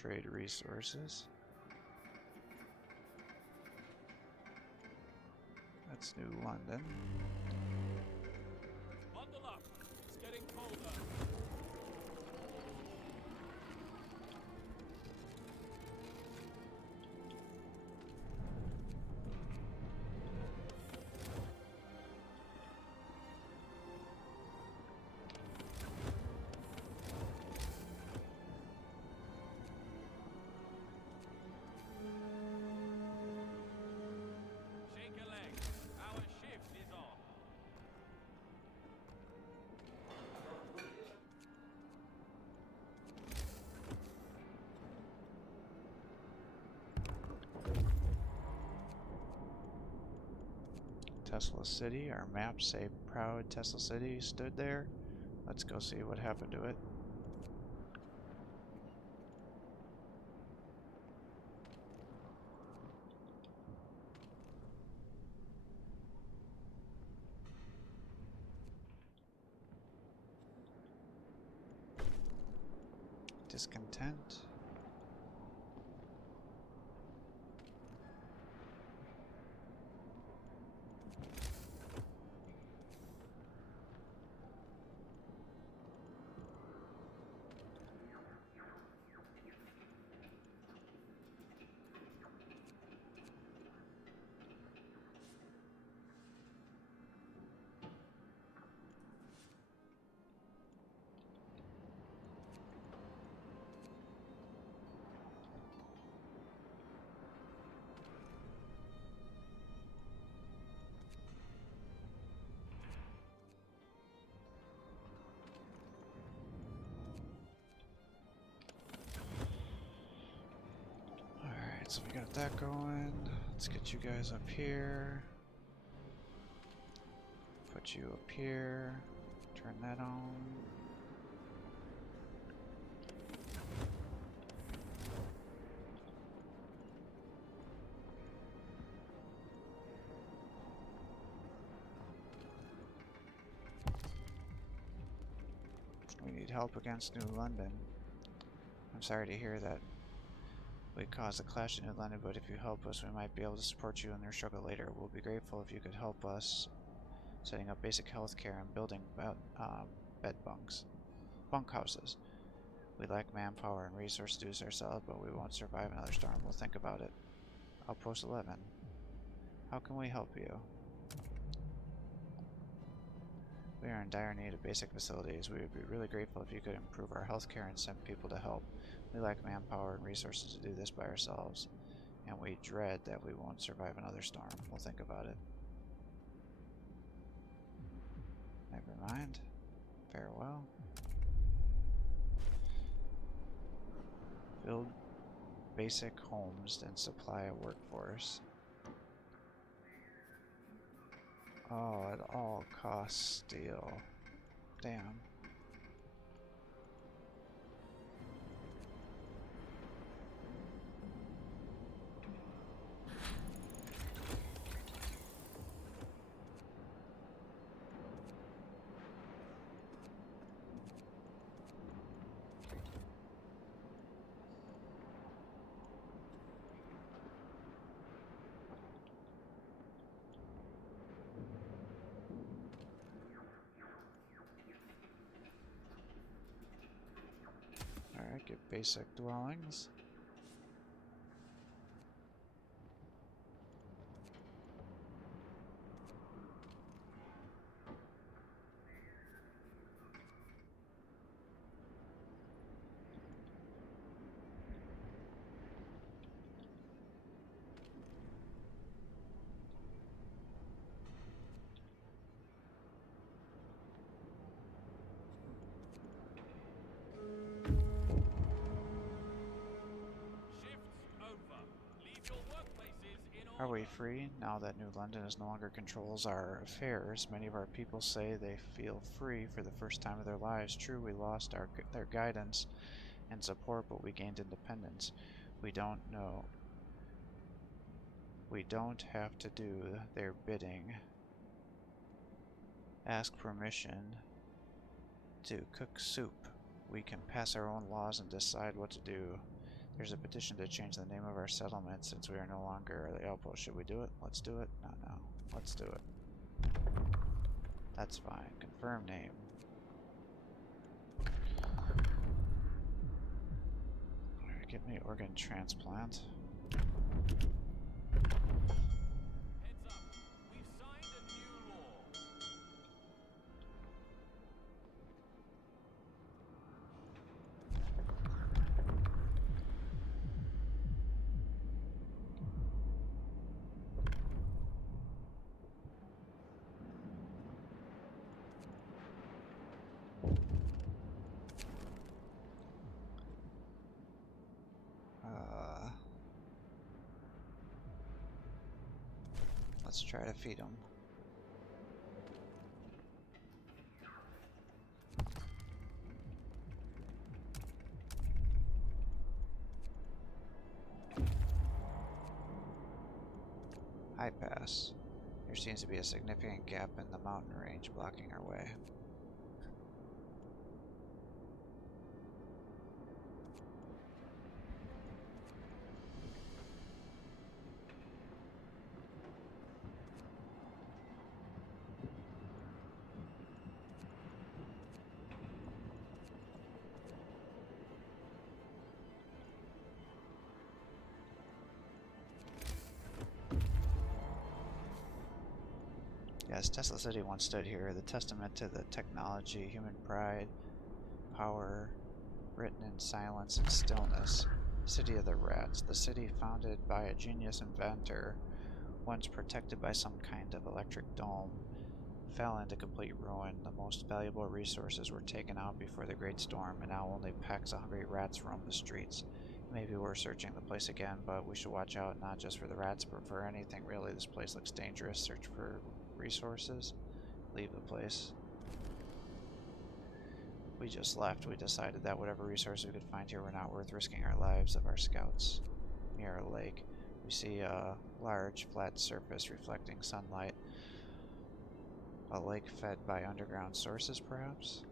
trade resources. That's New London. Bundle up. It's getting colder. Shake a leg. Our shift is on. Tesla City. Our maps say proud Tesla City stood there. Let's go see what happened to it. Discontent. Alright, so we got that going. Let's get you guys up here. Put you up here. Turn that on. We need help against New London. I'm sorry to hear that we caused a clash in New London, but if you help us, we might be able to support you in your struggle later. We'll be grateful if you could help us setting up basic health care and building bed bunkhouses. We lack manpower and resources to do this ourselves, but we won't survive another storm. We'll think about it. Outpost 11. How can we help you? We are in dire need of basic facilities. We would be really grateful if you could improve our healthcare and send people to help. We lack manpower and resources to do this by ourselves, and we dread that we won't survive another storm. We'll think about it. Never mind. Farewell. Build basic homes and supply a workforce. Oh, at all costs steel. Damn. Alright, get basic dwellings. Are we free? Now that New London no longer controls our affairs, many of our people say they feel free for the first time of their lives. True, we lost their guidance and support, but we gained independence. We don't have to do their bidding. Ask permission to cook soup. We can pass our own laws and decide what to do. There's a petition to change the name of our settlement since we are no longer the outpost. Should we do it? Let's do it. No, no. Let's do it. That's fine. Confirm name. Alright, get me organ transplant. Heads up. We've signed a new law. Let's try to feed him. High pass. There seems to be a significant gap in the mountain range blocking our way. Yes, Tesla City once stood here, the testament to the technology, human pride, power, written in silence and stillness. City of the Rats, the city founded by a genius inventor, once protected by some kind of electric dome, fell into complete ruin. The most valuable resources were taken out before the Great Storm, and now only packs of hungry rats roam the streets. Maybe we're searching the place again, but we should watch out not just for the rats, but for anything really. This place looks dangerous. Search for resources. Leave the place. We just left. We decided that whatever resources we could find here were not worth risking our lives of our scouts. Near a lake, we see a large, flat surface reflecting sunlight. A lake fed by underground sources, perhaps?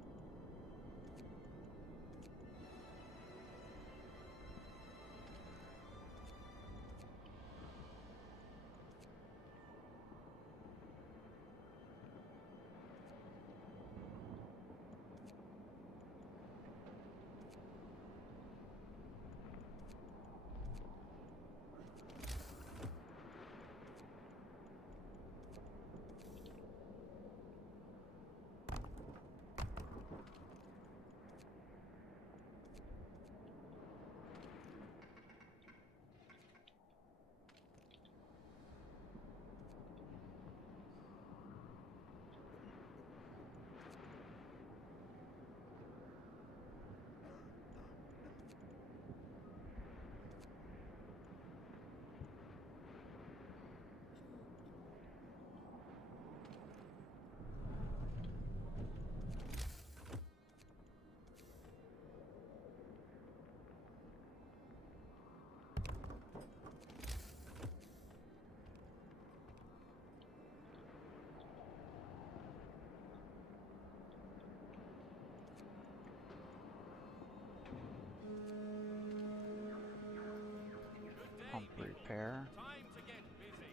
Pump repair. Time to get busy.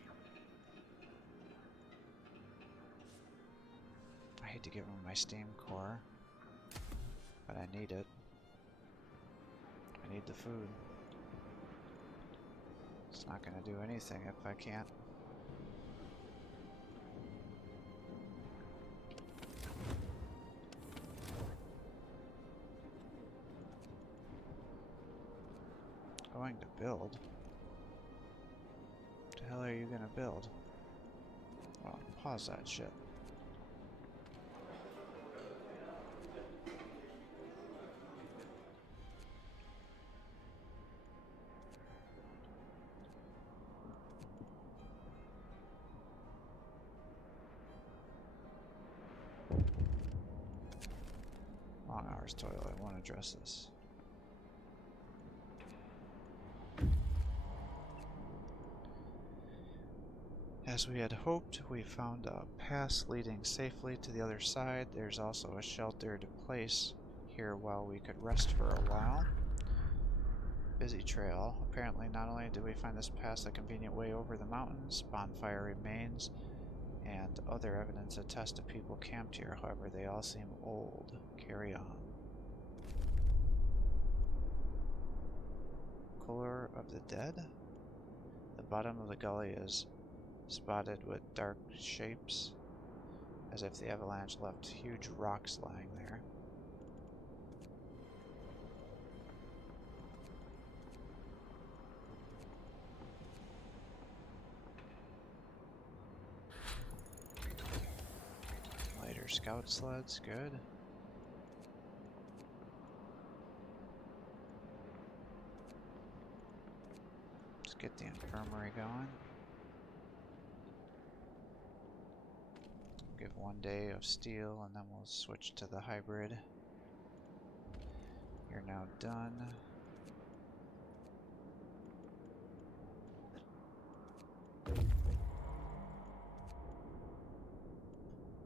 I hate to give him my steam core, but I need it. I need the food. It's not going to do anything if I can't. Going to build? What the hell are you going to build? Well, pause that shit. Long hours toilet. I won't address this. As we had hoped, we found a pass leading safely to the other side. There's also a sheltered place here while we could rest for a while. busy trail. Apparently, not only did we find this pass a convenient way over the mountains, bonfire remains, and other evidence attest to people camped here. However, they all seem old. Carry on. Cooler of the Dead? The bottom of the gully is spotted with dark shapes, as if the avalanche left huge rocks lying there. Later scout sleds, good. Let's get the infirmary going. Give 1 day of steel and then we'll switch to the hybrid. You're now done.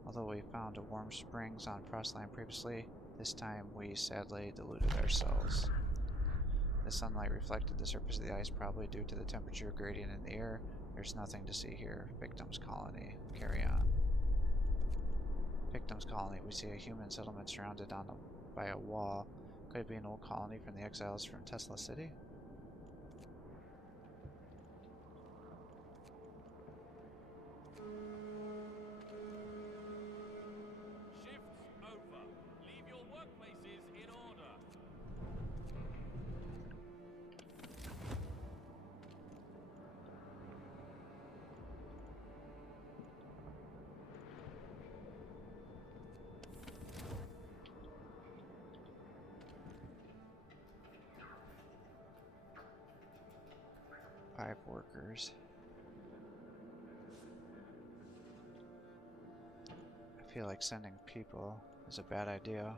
Although we found a warm springs on Frostland previously, this time we sadly deluded ourselves. The sunlight reflected the surface of the ice, probably due to the temperature gradient in the air. There's nothing to see here. Victims colony. Carry on. Victims colony. We see a human settlement surrounded by a wall. Could it be an old colony from the exiles from Tesla City? Shifts over. Leave your workplaces in order. Five workers. I feel like sending people is a bad idea.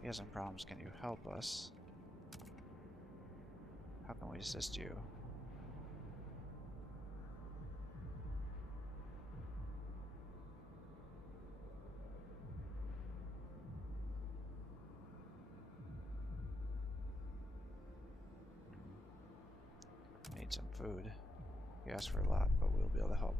He has some problems. Can you help us? How can we assist you? Need some food. You asked for a lot, but we'll be able to help.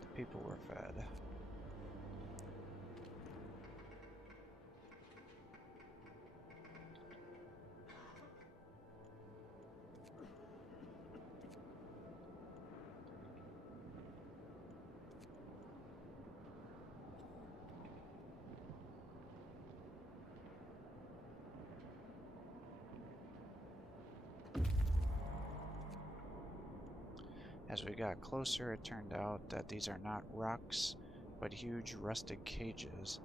The people were fed. As we got closer, it turned out that these are not rocks, but huge rusted cages,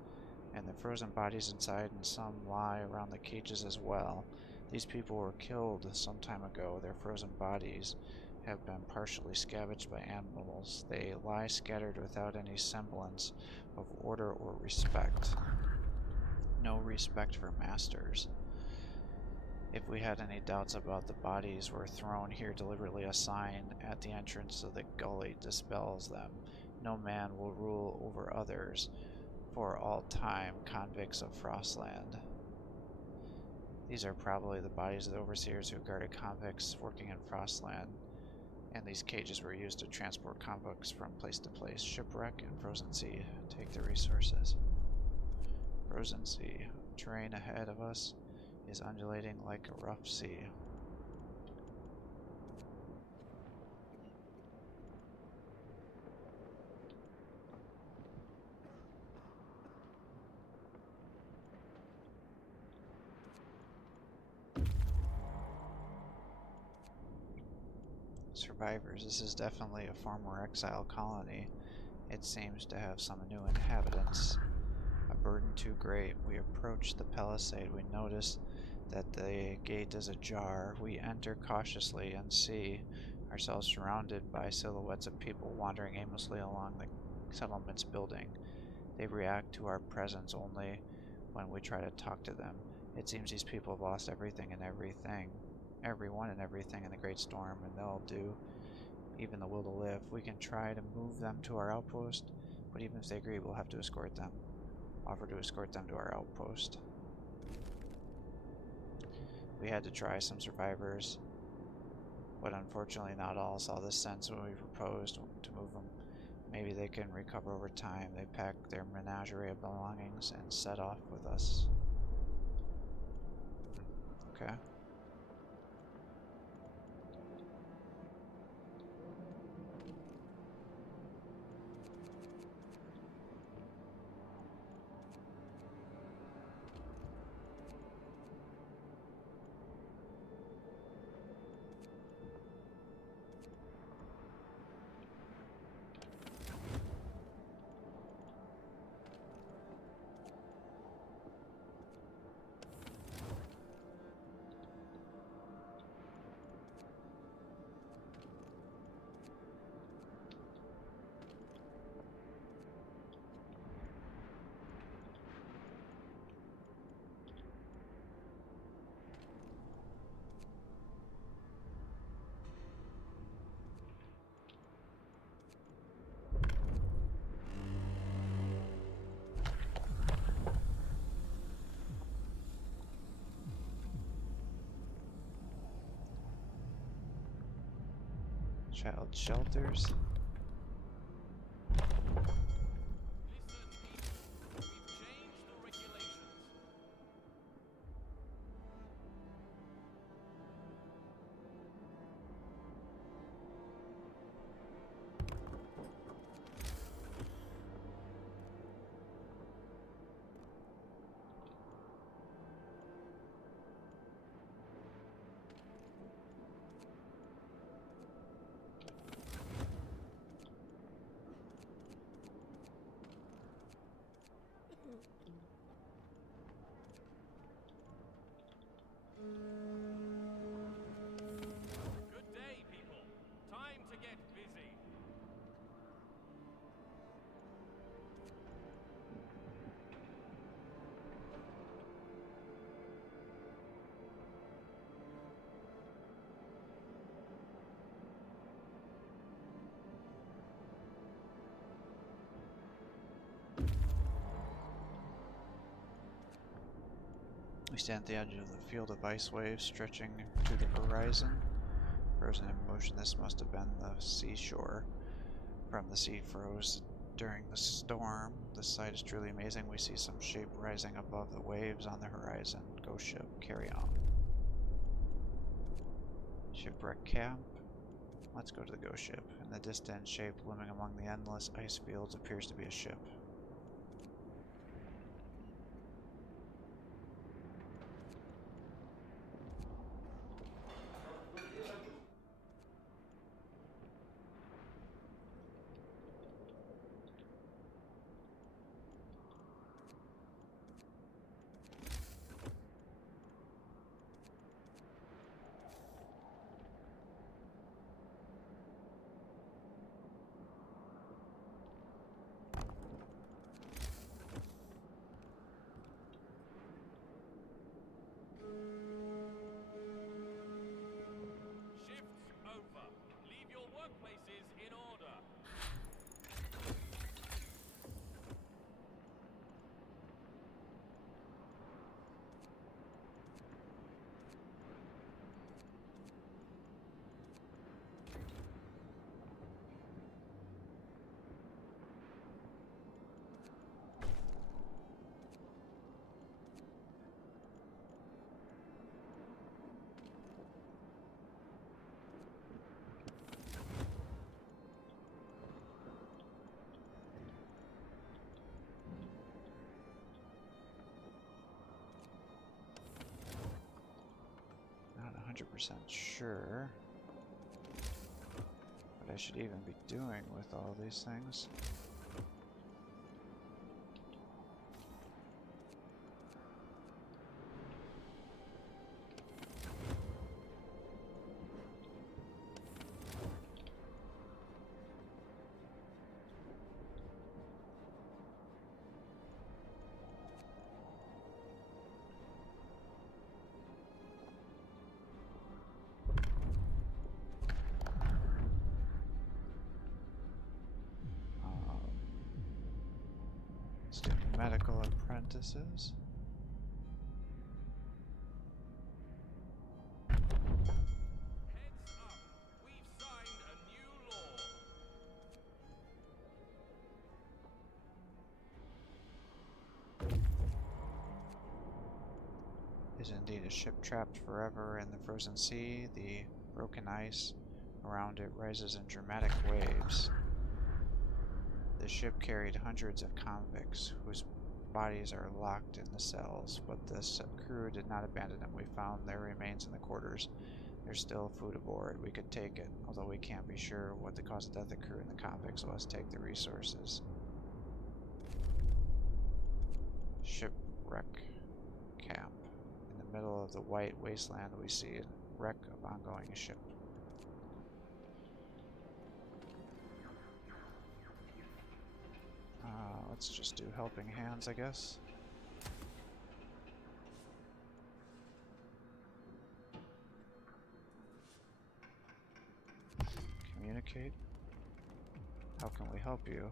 and the frozen bodies inside, and some lie around the cages as well. These people were killed some time ago. Their frozen bodies have been partially scavenged by animals. They lie scattered without any semblance of order or respect. No respect for masters. If we had any doubts about the bodies were thrown here deliberately, a sign at the entrance of the gully dispels them. No man will rule over others for all time. Convicts of Frostland. These are probably the bodies of the overseers who guarded convicts working in Frostland, and these cages were used to transport convicts from place to place. Shipwreck and frozen sea. Take the resources. Frozen sea. Terrain ahead of us is undulating like a rough sea. Survivors. This is definitely a former exile colony. It seems to have some new inhabitants. A burden too great. We approach the palisade. We notice that the gate is ajar. We enter cautiously and see ourselves surrounded by silhouettes of people wandering aimlessly along the settlement's building. They react to our presence only when we try to talk to them. It seems these people have lost everything and everything. Everyone and everything in the Great Storm, and they'll do even the will to live. We can try to move them to our outpost, but even if they agree, we'll have to escort them. Offer to escort them to our outpost. We had to try some survivors, but unfortunately not all saw the sense when we proposed to move them. Maybe they can recover over time. They pack their menagerie of belongings and set off with us. Okay. Child shelters. Listen, people. We've changed the regulations. Good day, people. Time to get busy. We stand at the edge of the field of ice waves stretching to the horizon. Frozen in motion, this must have been the seashore. From the sea froze during the storm. The sight is truly amazing. We see some shape rising above the waves on the horizon. Ghost ship, carry on. Shipwreck camp. Let's go to the ghost ship. In the distant shape looming among the endless ice fields appears to be a ship. Shifts over. Leave your workplaces in order. Not 100% sure what I should even be doing with all these things. Student medical apprentices. Heads up. We've signed a new law. Is indeed a ship trapped forever in the frozen sea. The broken ice around it rises in dramatic waves. The ship carried hundreds of convicts whose bodies are locked in the cells, but the crew did not abandon them. We found their remains in the quarters. There's still food aboard. We could take it, although we can't be sure what the cause of death of the crew and the convicts, so let's take the resources. Shipwreck camp. In the middle of the white wasteland, we see a wreck of ongoing ship. Let's just do helping hands, I guess. Communicate. How can we help you?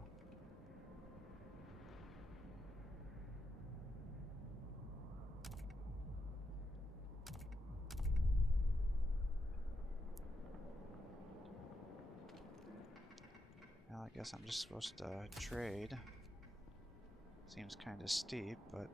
Well, I guess I'm just supposed to trade. Seems kind of steep, but...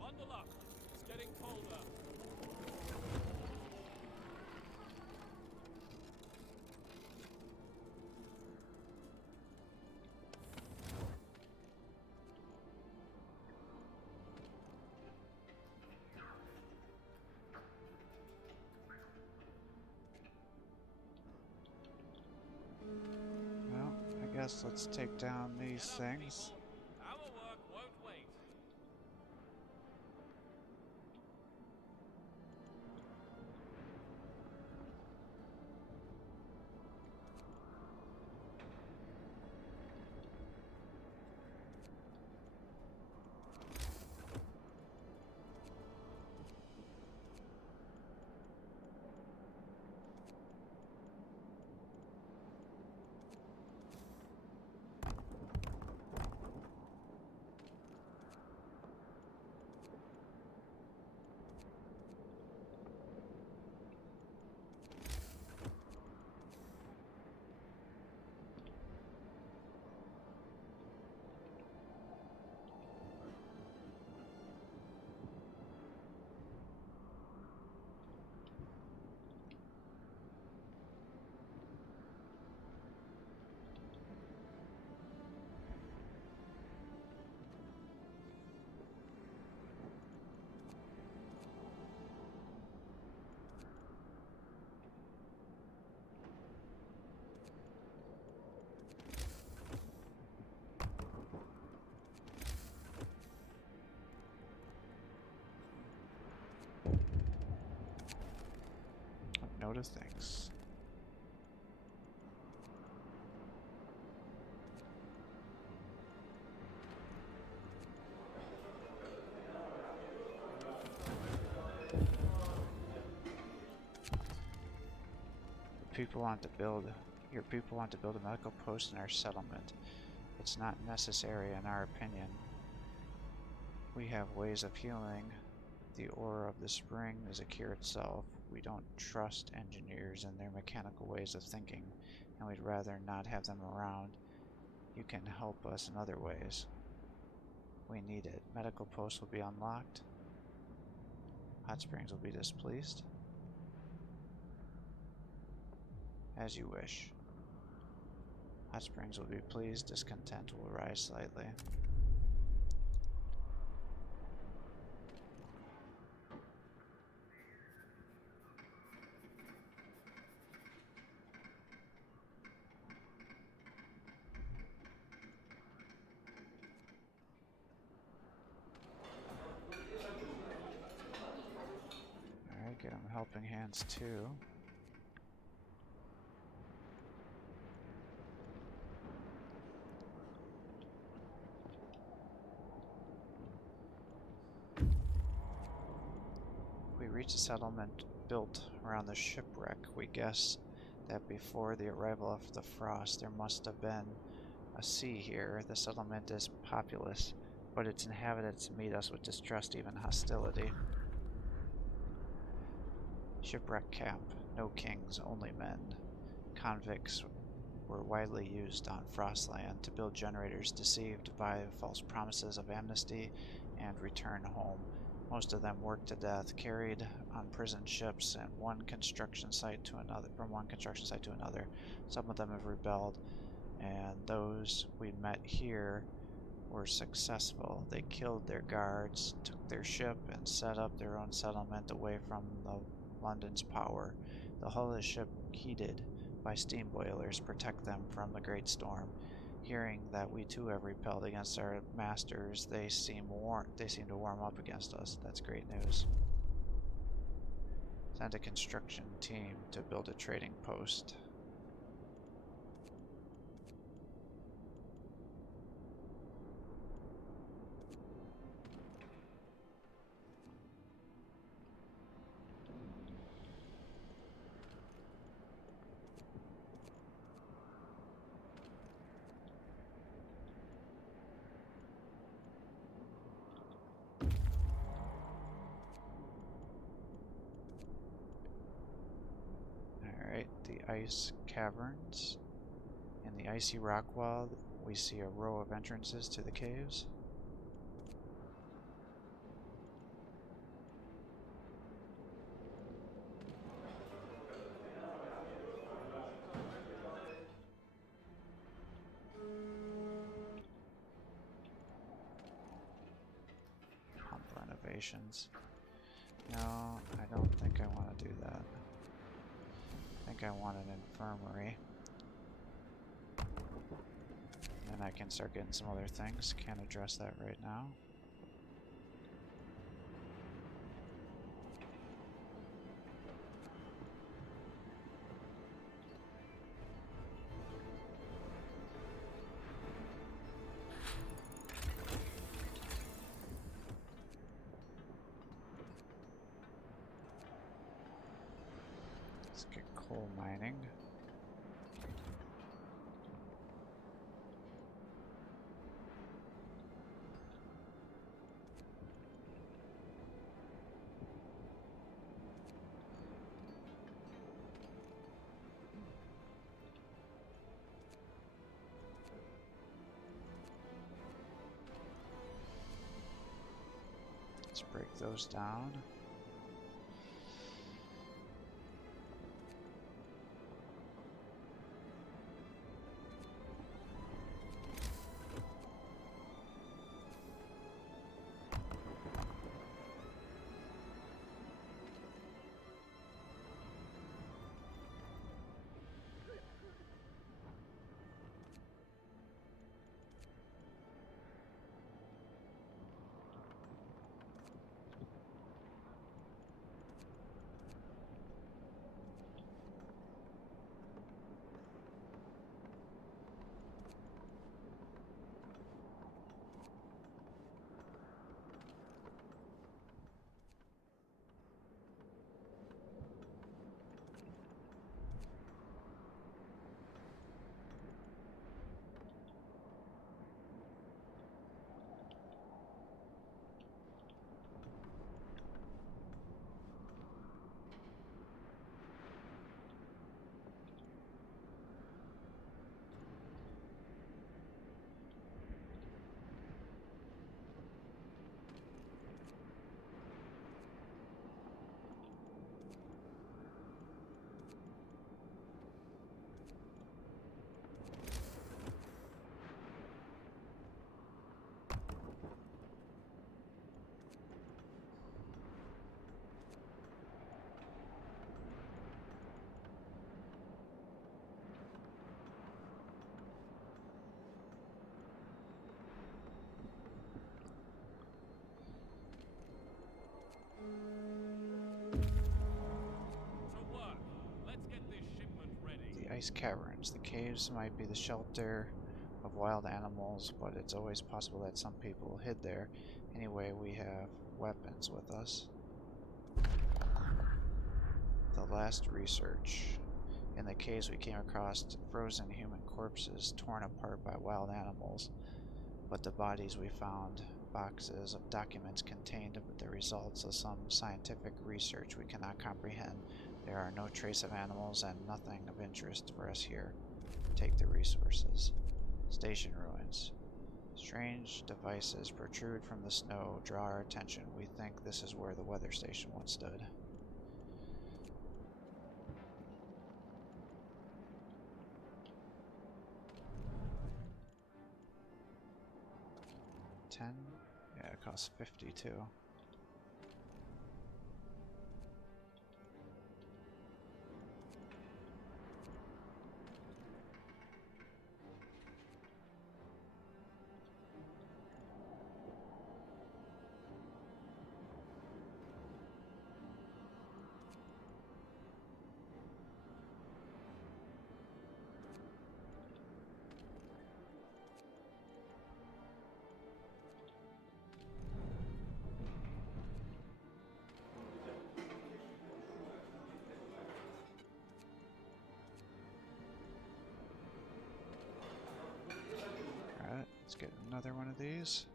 Bundle up. It's getting colder. Well, I guess let's take down these things. People, our work won't wait. Notice things. Your people want to build a medical post in our settlement. It's not necessary in our opinion. We have ways of healing. The aura of the spring is a cure itself. We don't trust engineers and their mechanical ways of thinking, and we'd rather not have them around. you can help us in other ways. We need it. Medical posts will be unlocked. Hot springs will be displeased. As you wish. Hot springs will be pleased. Discontent will rise slightly. Alright, get them helping hands too. We reach a settlement built around the shipwreck. We guess that before the arrival of the frost, there must have been a sea here. The settlement is populous, but its inhabitants meet us with distrust, even hostility. Shipwreck camp. No kings, only men. Convicts were widely used on Frostland to build generators, deceived by false promises of amnesty and return home. Most of them worked to death, carried on prison ships and from one construction site to another. Some of them have rebelled, and those we met here were successful. They killed their guards, took their ship, and set up their own settlement away from London's power. The hull of the ship, heated by steam boilers, protect them from the great storm. Hearing that we too have repelled against our masters, they seem to warm up against us. That's great news. Send a construction team to build a trading post. The ice caverns. In the icy rock wall, we see a row of entrances to the caves. Pump renovations. No, I don't think I want to do that. I think I want an infirmary. Then I can start getting some other things. Can't address that right now. Let's get coal mining. Let's break those down. Ice caverns. The caves might be the shelter of wild animals, but it's always possible that some people hid there. Anyway, we have weapons with us. The last research. In the caves we came across frozen human corpses torn apart by wild animals, but the bodies we found boxes of documents contained the results of some scientific research we cannot comprehend. There are no trace of animals and nothing of interest for us here. Take the resources. Station ruins. Strange devices protrude from the snow, draw our attention. We think this is where the weather station once stood. 10? Yeah, it costs 50 too. Let's get another one of these.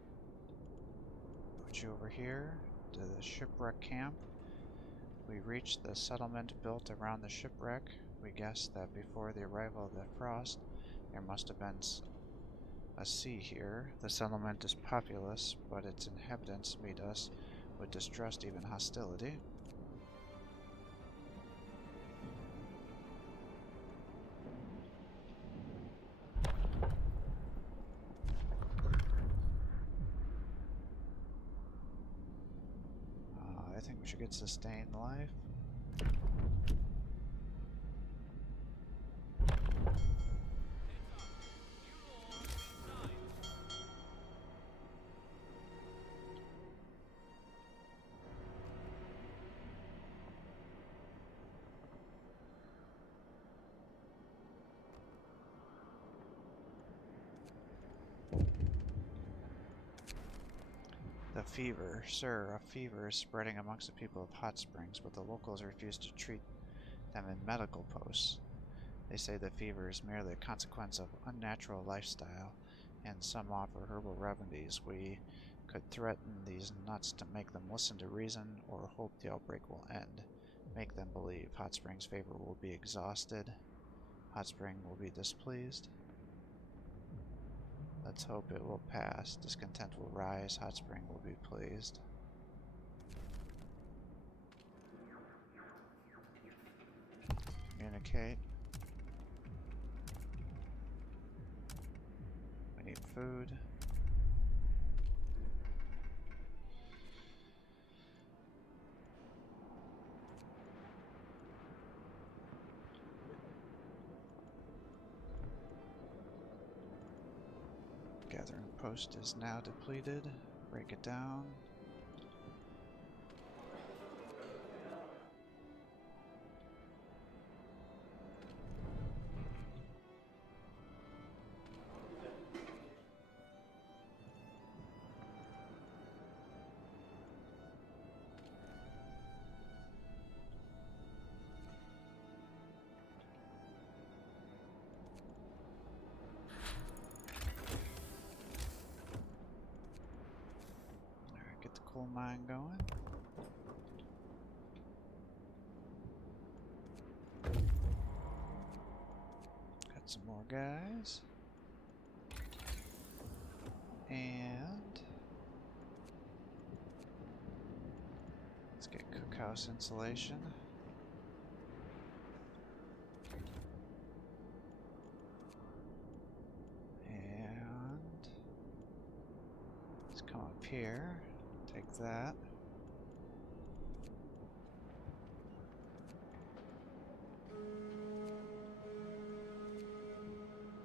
Put you over here to the shipwreck camp. We reached the settlement built around the shipwreck. We guessed that before the arrival of the frost, there must have been a sea here. The settlement is populous, but its inhabitants meet us with distrust, even hostility. I think we should get sustained life. The fever. Sir, a fever is spreading amongst the people of Hot Springs, but the locals refuse to treat them in medical posts. They say the fever is merely a consequence of unnatural lifestyle, and some offer herbal remedies. We could threaten these nuts to make them listen to reason, or hope the outbreak will end. Make them believe Hot Springs' favor will be exhausted. Hot Spring will be displeased. Let's hope it will pass. Discontent will rise. Hot Spring will be pleased. Communicate. We need food. Gathering post is now depleted. Break it down. Coal mine going. Got some more guys. And let's get cookhouse insulation. And let's come up here. Take that.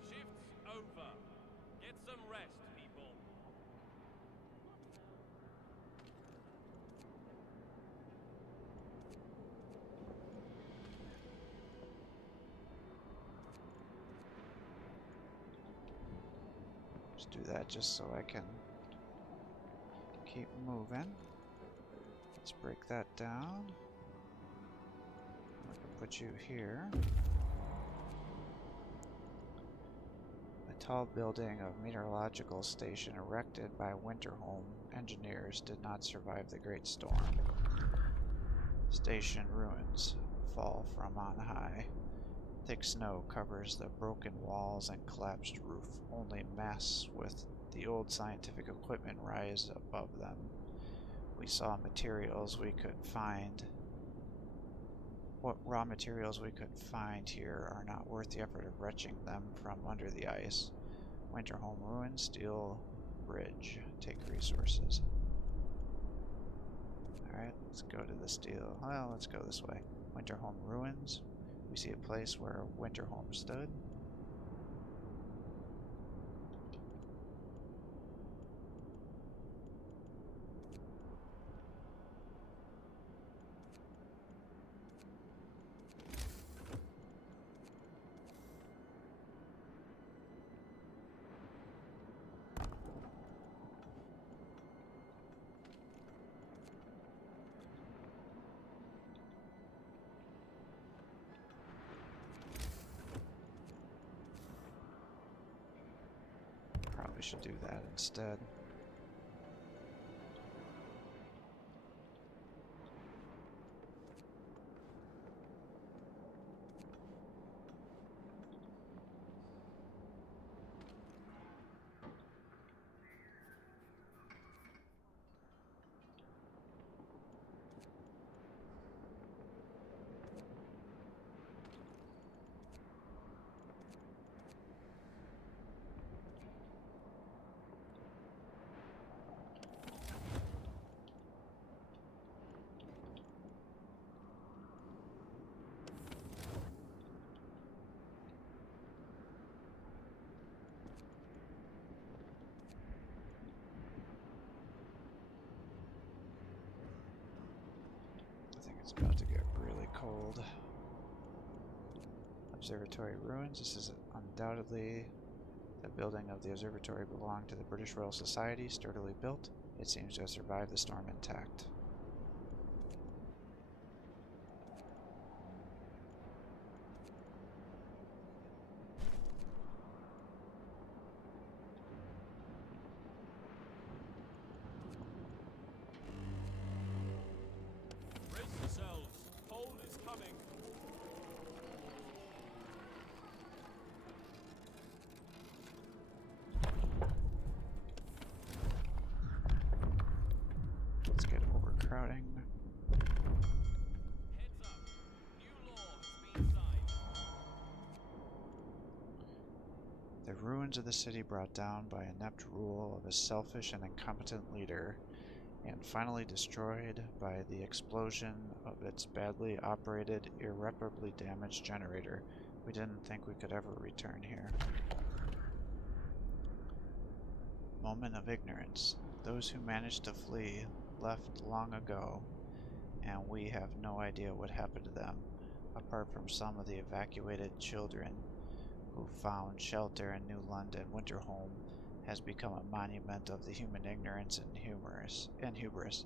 Shift's over. Get some rest, people. Let's do that just so I can keep moving. Let's break that down. We can put you here. A tall building of meteorological station erected by Winterholm engineers did not survive the great storm. Station ruins fall from on high. Thick snow covers the broken walls and collapsed roof. Only masts with the old scientific equipment rise above them. We saw materials we could find. What raw materials we could find here are not worth the effort of wrenching them from under the ice. Winterholm ruins, steel bridge. Take resources. Alright, let's go to the steel. Well, let's go this way. Winterholm ruins. We see a place where Winterholm stood. Probably should do that instead. It's about to get really cold. Observatory ruins. This is undoubtedly the building of the observatory belonged to the British Royal Society, sturdily built. It seems to have survived the storm intact. Brace yourselves. Cold is coming. Let's get overcrowding. Heads up. New law has been signed. The ruins of the city brought down by inept rule of a selfish and incompetent leader, and finally destroyed by the explosion of its badly operated, irreparably damaged generator. We didn't think we could ever return here. Moment of ignorance. Those who managed to flee left long ago, and we have no idea what happened to them, apart from some of the evacuated children who found shelter in New London. Winterholm has become a monument of the human ignorance and hubris,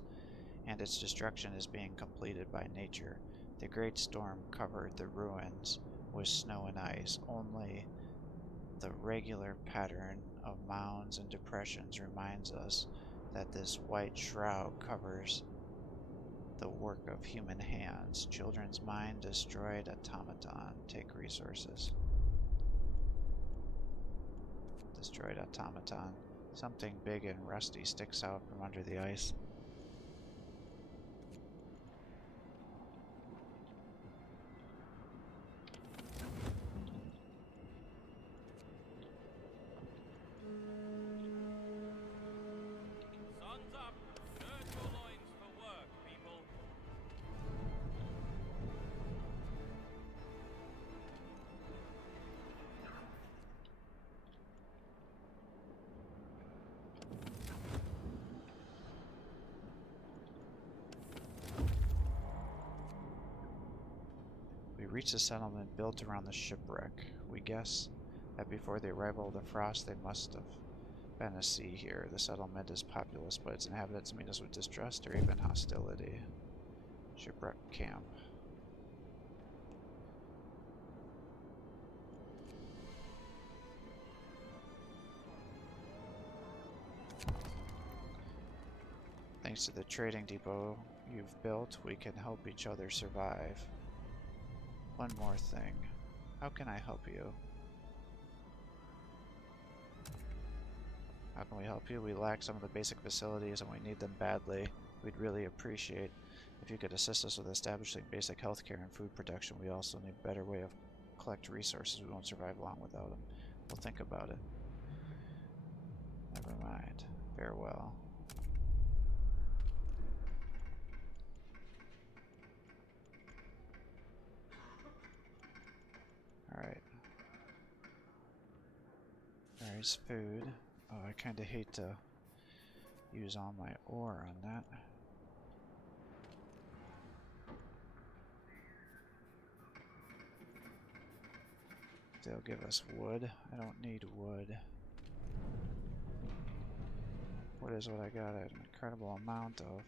and its destruction is being completed by nature. The great storm covered the ruins with snow and ice. Only the regular pattern of mounds and depressions reminds us that this white shroud covers the work of human hands. Children's mind destroyed automaton. Take resources. Destroyed automaton. Something big and rusty sticks out from under the ice. Sun's up. Gird your loins for work, people. We reached a settlement built around the shipwreck. We guess that before the arrival of the frost they must have Fantasy here. The settlement is populous, but its inhabitants meet us with distrust or even hostility. Shipwreck camp. Thanks to the trading depot you've built, we can help each other survive. One more thing. How can I help you? How can we help you? We lack some of the basic facilities and we need them badly. We'd really appreciate if you could assist us with establishing basic healthcare and food production. We also need a better way of collect resources. We won't survive long without them. We'll think about it. Never mind. Farewell. Alright. There's food. Oh, I kinda hate to use all my ore on that. They'll give us wood. I don't need wood. What is what I got? An incredible amount of.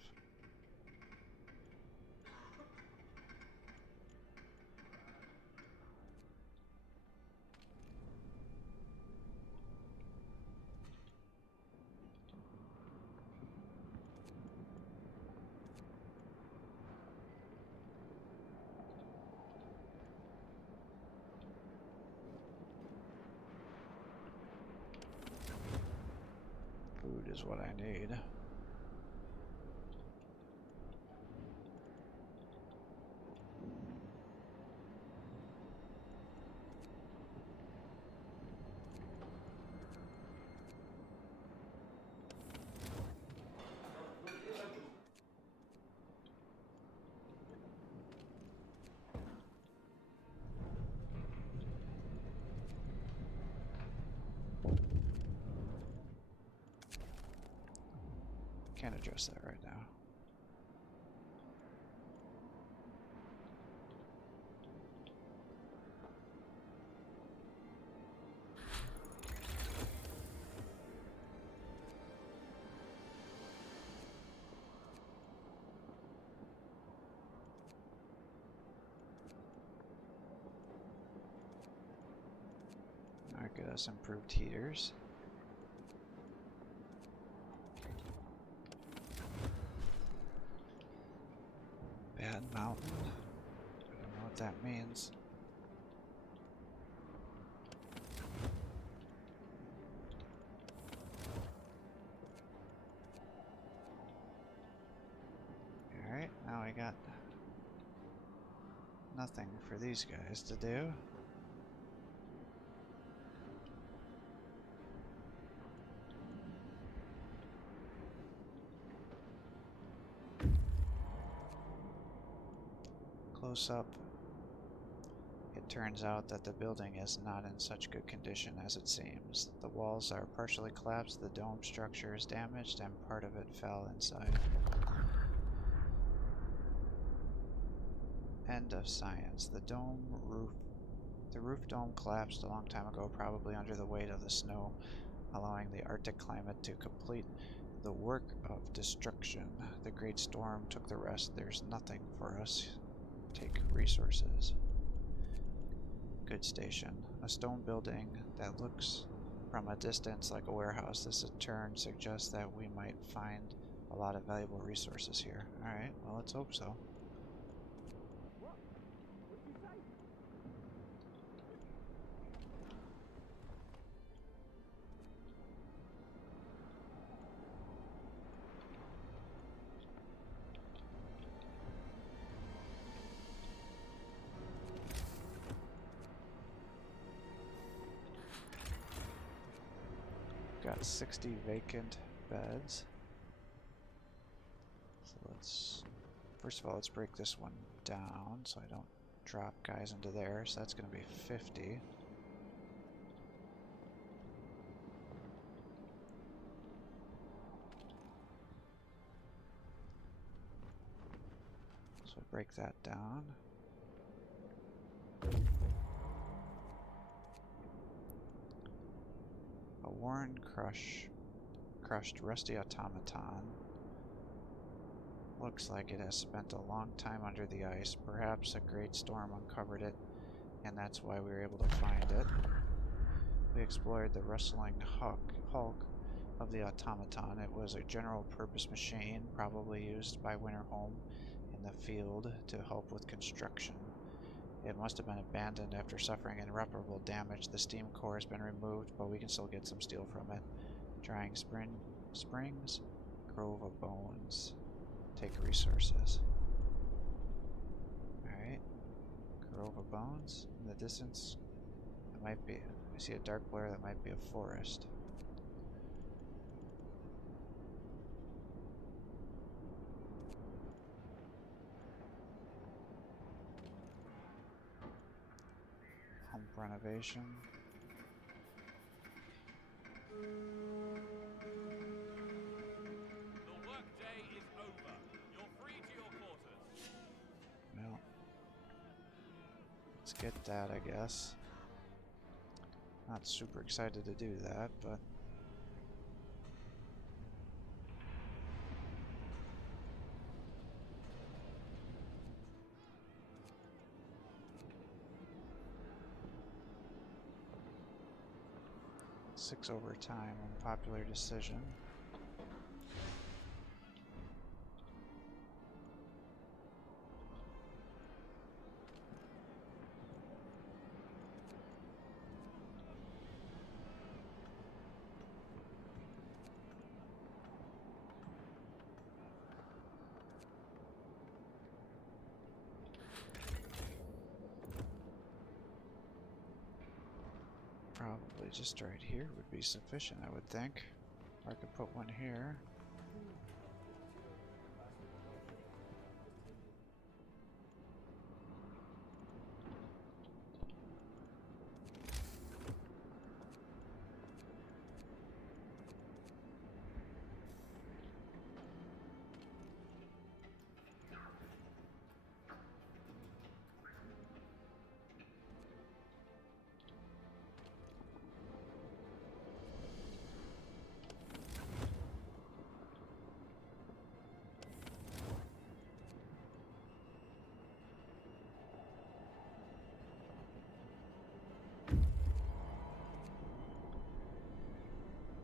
Food is what I need. Can't address that right now. Alright, get us improved heaters. Bad mountain. I don't know what that means. Alright, now I got nothing for these guys to do. Close up, it turns out that the building is not in such good condition as it seems. The walls are partially collapsed, the dome structure is damaged, and part of it fell inside. End of science. The roof dome collapsed a long time ago, probably under the weight of the snow, allowing the Arctic climate to complete the work of destruction. The great storm took the rest. There's nothing for us. Take resources. Good station. A stone building that looks from a distance like a warehouse. This in turn suggests that we might find a lot of valuable resources here. Alright, well, let's hope so. Got 60 vacant beds. So let's, first of all, let's break this one down so I don't drop guys into there. So that's going to be 50. So break that down. A Warren Crush crushed rusty automaton. Looks like it has spent a long time under the ice. Perhaps a great storm uncovered it, and that's why we were able to find it. We explored the rustling hulk of the automaton. It was a general-purpose machine, probably used by Winterholm in the field to help with construction. It must have been abandoned after suffering irreparable damage. The steam core has been removed, but we can still get some steel from it. Drying springs, Grove of Bones. Take resources. Alright. Grove of Bones. In the distance, it might be. I see a dark blur that might be a forest. Home renovation. The workday is over. You're free to your quarters. Well, let's get that, I guess. Not super excited to do that, but six overtime, unpopular decision. Probably just right here would be sufficient, I would think. Or I could put one here.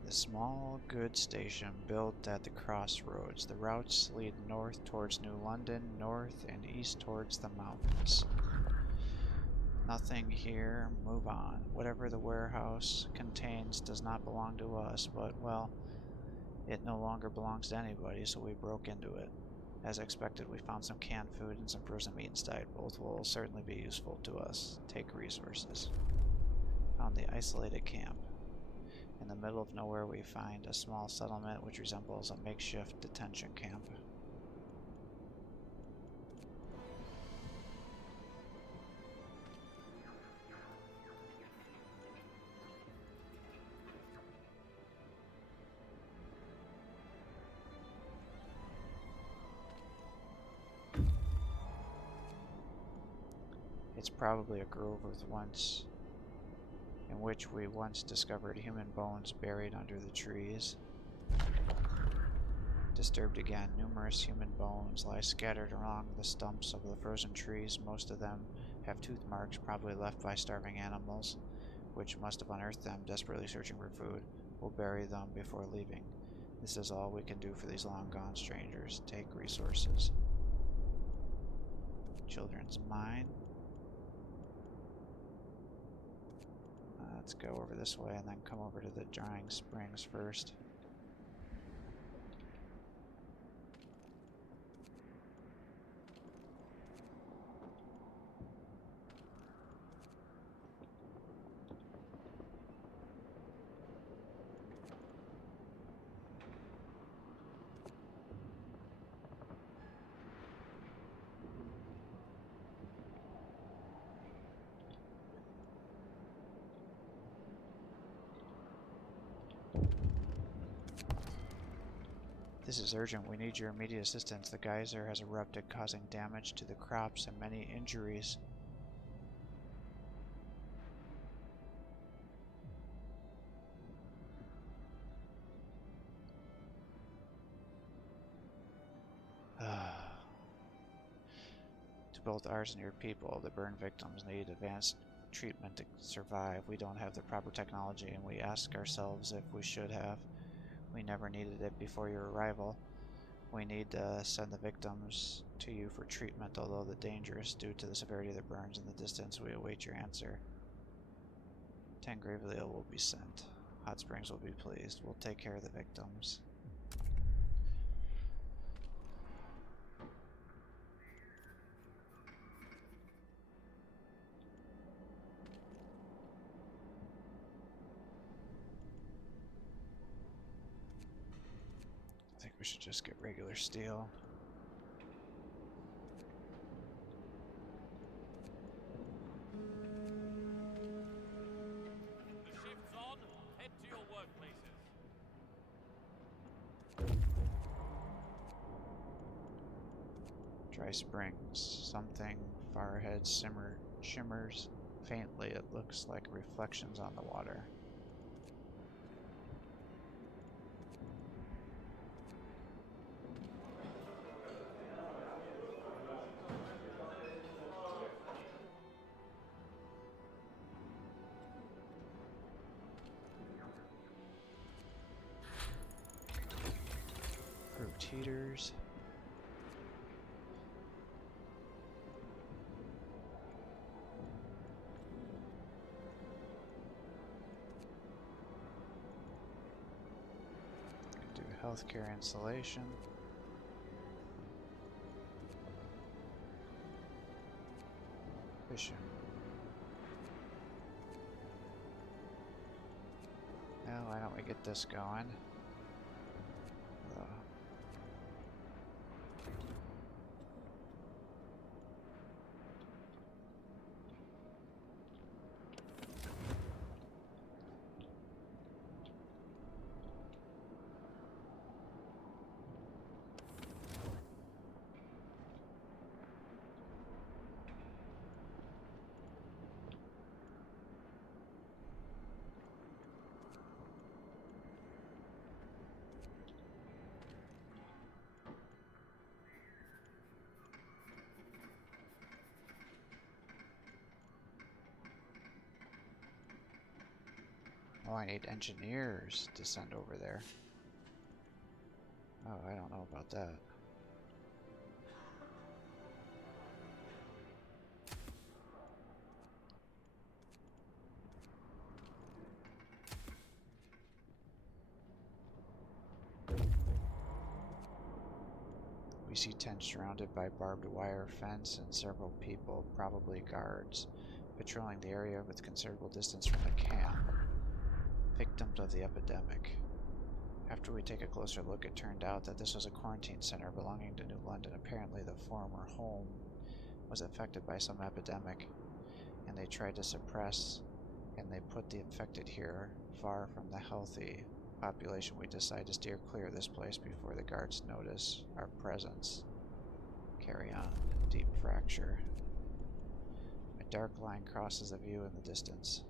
Small goods station built at the crossroads. The routes lead north towards New London, north and east towards the mountains. Nothing here, move on. Whatever the warehouse contains does not belong to us, but, well, it no longer belongs to anybody, so we broke into it. As expected, we found some canned food and some frozen meat inside. Both will certainly be useful to us. Take resources. Found the isolated camp. In the middle of nowhere, we find a small settlement which resembles a makeshift detention camp. It's probably a grove in which we once discovered human bones buried under the trees. Disturbed again, numerous human bones lie scattered along the stumps of the frozen trees. Most of them have tooth marks, probably left by starving animals, which must have unearthed them, desperately searching for food. We'll bury them before leaving. This is all we can do for these long-gone strangers. Take resources. Children's mine. Let's go over this way and then come over to the drying springs first. This is urgent. We need your immediate assistance. The geyser has erupted, causing damage to the crops and many injuries. both ours and your people. The burn victims need advanced treatment to survive. We don't have the proper technology, and we ask ourselves if we should have. We never needed it before your arrival. We need to send the victims to you for treatment, although the dangerous due to the severity of the burns and the distance. We await your answer. 10 gravely ill will be sent. Hot Springs will be pleased. We'll take care of the victims. I think we should just get regular steel. The shift's on. Head to your workplaces. Dry Springs. Something far ahead shimmers faintly. It looks like reflections on the water. Fruit heaters. Do healthcare insulation. Fishing. Now, why don't we get this going? Oh, I need engineers to send over there. Oh, I don't know about that. We see tents surrounded by barbed wire fence and several people, probably guards, patrolling the area with considerable distance from the camp. Victims of the epidemic. After we take a closer look, it turned out that this was a quarantine center belonging to New London. Apparently the former home was affected by some epidemic, and they tried to suppress, and they put the infected here, far from the healthy population. We decide to steer clear of this place before the guards notice our presence. Carry on. Deep fracture. A dark line crosses the view in the distance.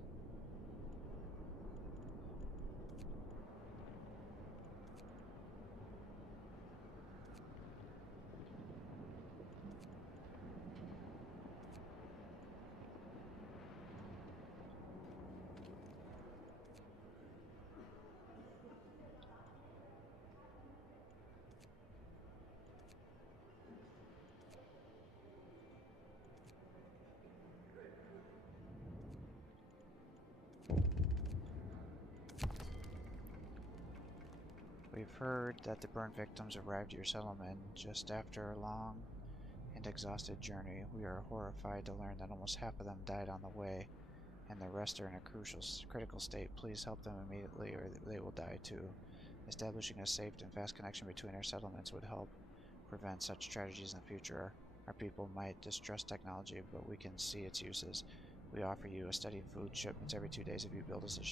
We've heard that the burn victims arrived at your settlement just after a long and exhausted journey. We are horrified to learn that almost half of them died on the way, and the rest are in a critical state. Please help them immediately or they will die too. Establishing a safe and fast connection between our settlements would help prevent such tragedies in the future. Our people might distrust technology, but we can see its uses. We offer you a steady food shipments every 2 days if you build us a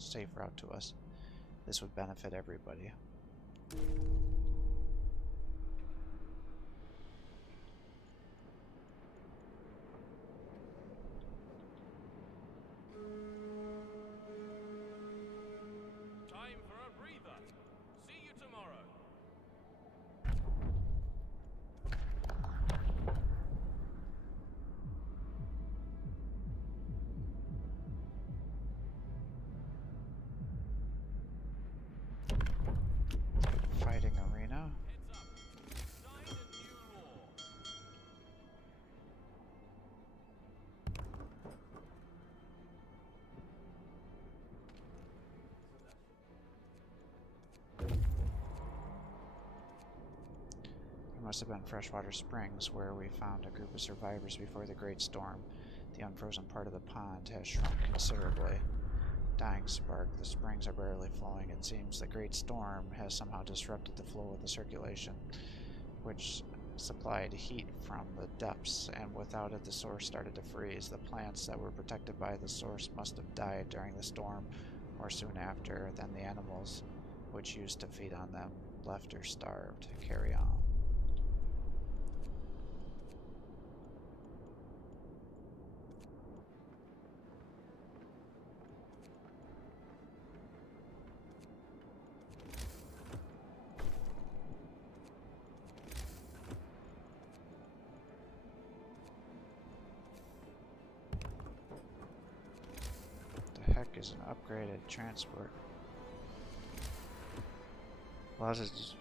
safe route to us. This would benefit everybody. Time for a breather. See you tomorrow. must have been freshwater springs where we found a group of survivors before the Great Storm. The unfrozen part of the pond has shrunk considerably. Dying spark, the springs are barely flowing. It seems the Great Storm has somehow disrupted the flow of the circulation, which supplied heat from the depths, and without it the source started to freeze. The plants that were protected by the source must have died during the storm or soon after. Then the animals which used to feed on them left or starved. Carry on. Heck is an upgraded transport. Allows us.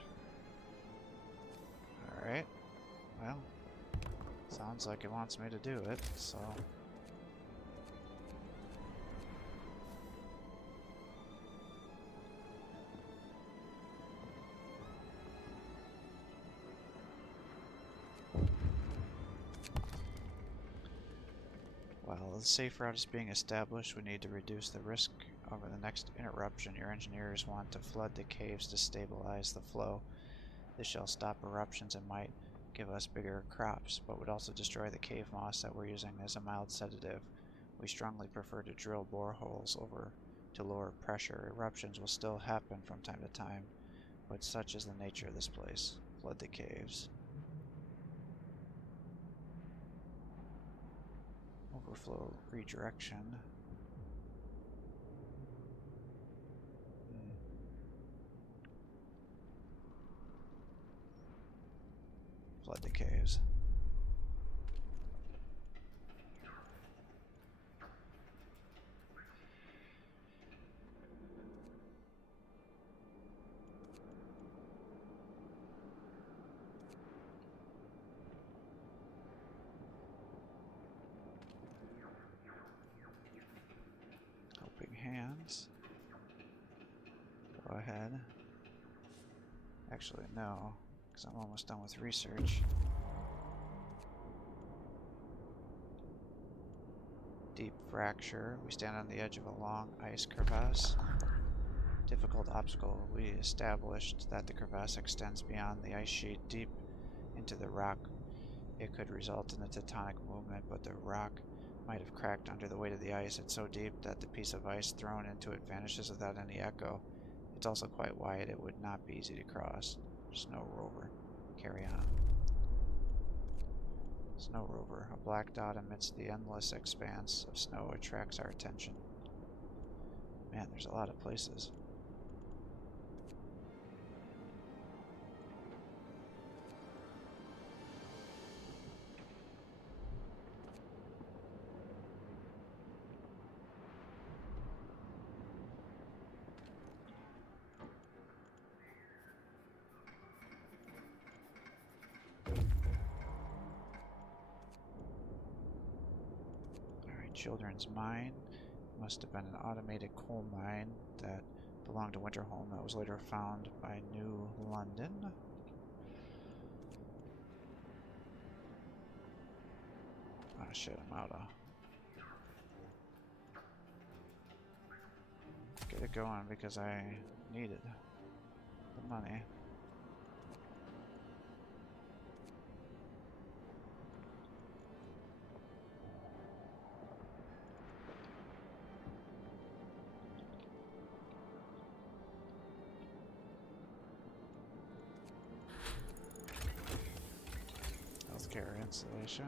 Alright. Well, sounds like it wants me to do it, so. While the safe route is being established, we need to reduce the risk over the next interruption. Your engineers want to flood the caves to stabilize the flow. This shall stop eruptions and might give us bigger crops, but would also destroy the cave moss that we're using as a mild sedative. We strongly prefer to drill boreholes over to lower pressure. Eruptions will still happen from time to time, but such is the nature of this place. Flood the caves. Overflow redirection. Flood the caves. Helping hands. Go ahead. Actually, no, because I'm almost done with research. Deep fracture. We stand on the edge of a long ice crevasse. Difficult obstacle. We established that the crevasse extends beyond the ice sheet deep into the rock. It could result in a tectonic movement, but the rock might have cracked under the weight of the ice. It's so deep that the piece of ice thrown into it vanishes without any echo. It's also quite wide. It would not be easy to cross. Snow rover. Carry on. Snow rover. A black dot amidst the endless expanse of snow attracts our attention. Man, there's a lot of places. Children's mine. Must have been an automated coal mine that belonged to Winterholm that was later found by New London. Ah, shit, I'm out of. Get it going because I needed the money. Healthcare installation.